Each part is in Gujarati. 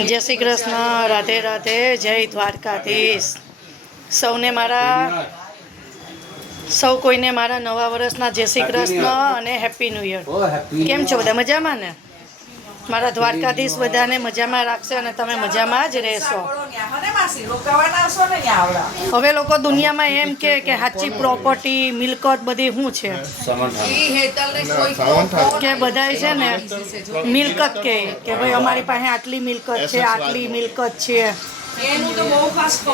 જય શ્રી કૃષ્ણ રાધે રાધે જય દ્વારકાધીશ. સૌને મારા સૌ કોઈને મારા નવા વર્ષના જય શ્રી કૃષ્ણ અને હેપી ન્યૂ યર કેમ છો બધા મજામાં ને? મારા દ્વારકાધીશ બધાને મજામાં રાખશે અને તમે મજામાં જ રહેશો. હવે લોકો દુનિયામાં એમ કે કે સાચી પ્રોપર્ટી મિલકત બધી શું છે? કે બધાય છે ને મિલકત કે કે ભાઈ અમારી પાસે આટલી મિલકત છે આટલી મિલકત છે.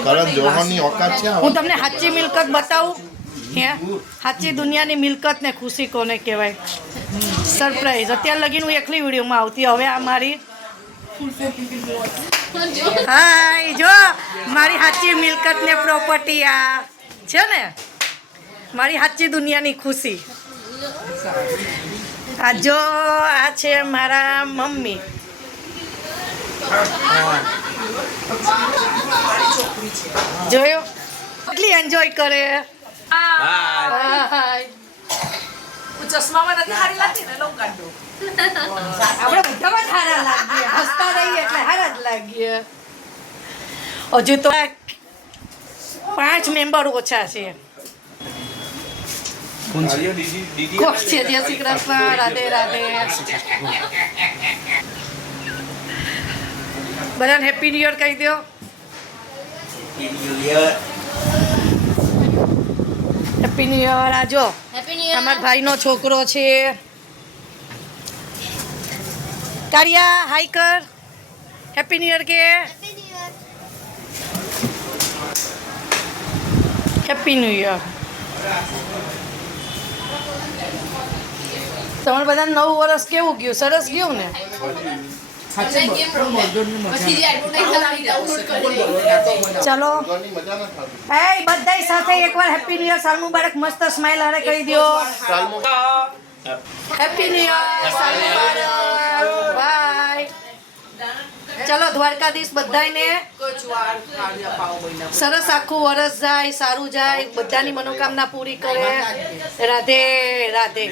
તરત જોવાની ઓકાત છે હું તમને સાચી મિલકત બતાવું? હે સાચી દુનિયાની મિલકત ને ખુશી કોને કહેવાય? સરપ્રાઈઝ અત્યાર લગીન હું એકલી વિડીયોમાં આવતી. હવે આ મારી હાય, જો, મારી સાચી મિલકત ને પ્રોપર્ટી આ. છે ને? મારી સાચી દુનિયાની ખુશી. આ જો, આ છે મારા મમ્મી. જોયો? કેટલી એન્જોય કરે? ચશ્મામાં નથી સારી લાગતી ને લઉં કાઢું આપણે બધામાં જ હારા લાગીએ. હસતા રહીએ એટલે હારા જ લાગીએ. હજુ તો પાંચ મેમ્બર ઓછા છે. કોણ છે? જય શ્રી કૃષ્ણ. રાધે રાધે. બધાને હેપી ન્યુ યર કહી દો હેપી ન્યુ યર આ જો અમારા ભાઈનો છોકરો છે. કારિયા હાઈ કર. હેપી ન્યુ યર કે? હેપી ન્યુ યર તમારે બધા નવું વર્ષ કેવું ગયું? સરસ ગયું ને? ચાલો. એ બધાય સાથે એકવાર હેપી ન્યુ યર સાલ મુબારક મસ્ત સ્માઈલ હારે કહી દો હેપી ન્યુ યર સાલ મુબારક બાય ચલો દ્વારકાધીશ બધાયને. સરસ આખું વરસ જાય સારું જાય બધાની મનોકામના પૂરી કરે. રાધે રાધે.